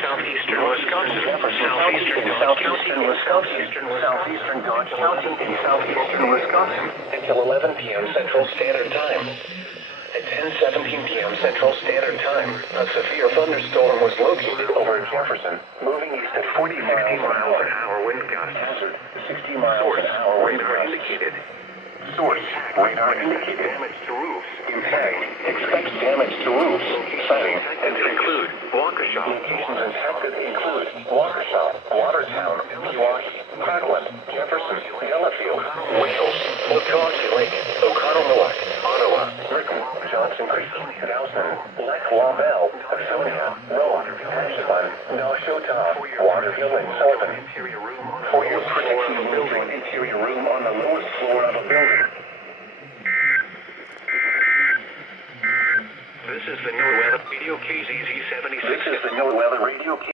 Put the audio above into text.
southeastern Wisconsin, southeastern Dodge County in southeastern Wisconsin until 11 p.m. Central Standard Time. At 10:17 p.m. Central Standard Time, a severe thunderstorm was located over Jefferson, moving east at 40 miles an hour wind gusts. Hazard, 60 miles an hour wind gusts. indicated. Source, radar indicated. Damage to roofs. Impact, expect damage to roofs. Sighting, And to include Waukesha, locations impacted include Waukesha, Watertown, Milwaukee, Parkland, Jefferson, Delafield, Wales, Milwaukee Lake, O'Connell North, Ottawa, Britain, Johnson Creek, Dowson, Lake Wabell, Avonia, Rome, Ashland, Nashotah, Waterville, and Sullivan. For your protection, move to an interior room on the lowest floor of a building. This is the NOAA Radio KZZ 76. This is the NOAA Radio